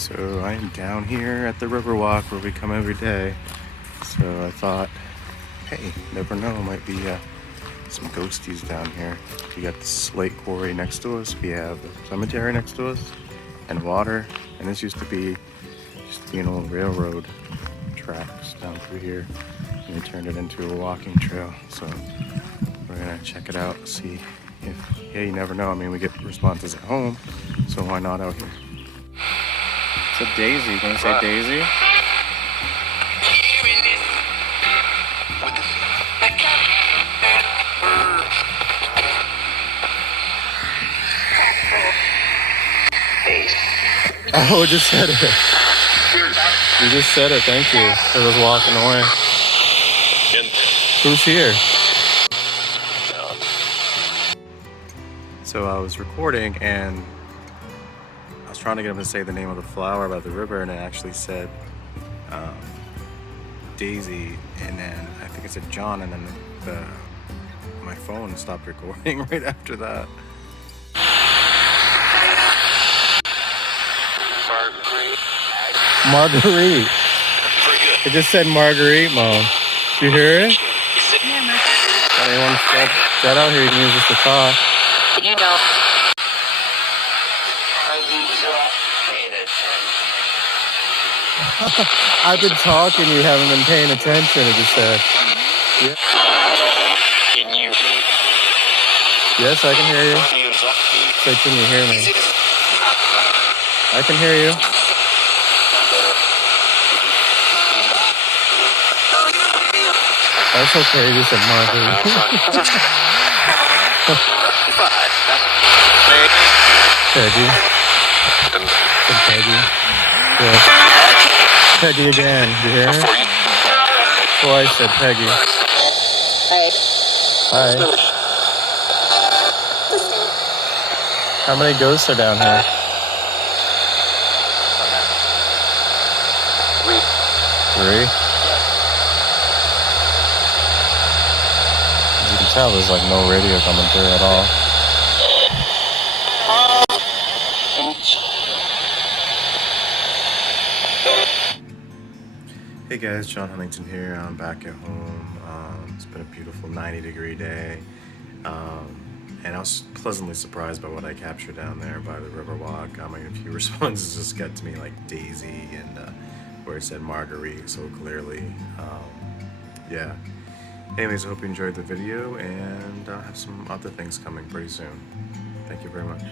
So I am down here at the Riverwalk where we come every day. So I thought, hey, never know, might be some ghosties down here. We got the slate quarry next to us. We have the cemetery next to us, and water. And this used to be an old railroad tracks down through here, and they turned it into a walking trail. So we're gonna check it out, see if, yeah, you never know. I mean, we get responses at home, so why not out here? It's a daisy. Can you say daisy? Oh, just said it. You just said it. Thank you. I was walking away. Who's here? So I was recording and I was trying to get him to say the name of the flower by the river, and it actually said Daisy, and then I think it said John, and then my phone stopped recording right after that. Marguerite. It just said Marguerite, Mom. Did you hear it? Yeah, anyone get out here, you can use this to talk. You know. I've been talking, you haven't been paying attention, it just said. Yeah. Can you? Yes, I can hear you. Say, can you hear me? I can hear you. That's okay, you said Marguerite. Peggy. Peggy. Yeah. Peggy again, you hear me? Oh, I said Peggy. Hi. How many ghosts are down here? 3. As you can tell, there's like no radio coming through at all. Hey guys, John Huntington here. I'm back at home. It's been a beautiful 90-degree day. And I was pleasantly surprised by what I captured down there by the Riverwalk. I mean, a few responses just got to me like Daisy and where it said Marguerite so clearly. Yeah. Anyways, I hope you enjoyed the video, and I'll have some other things coming pretty soon. Thank you very much.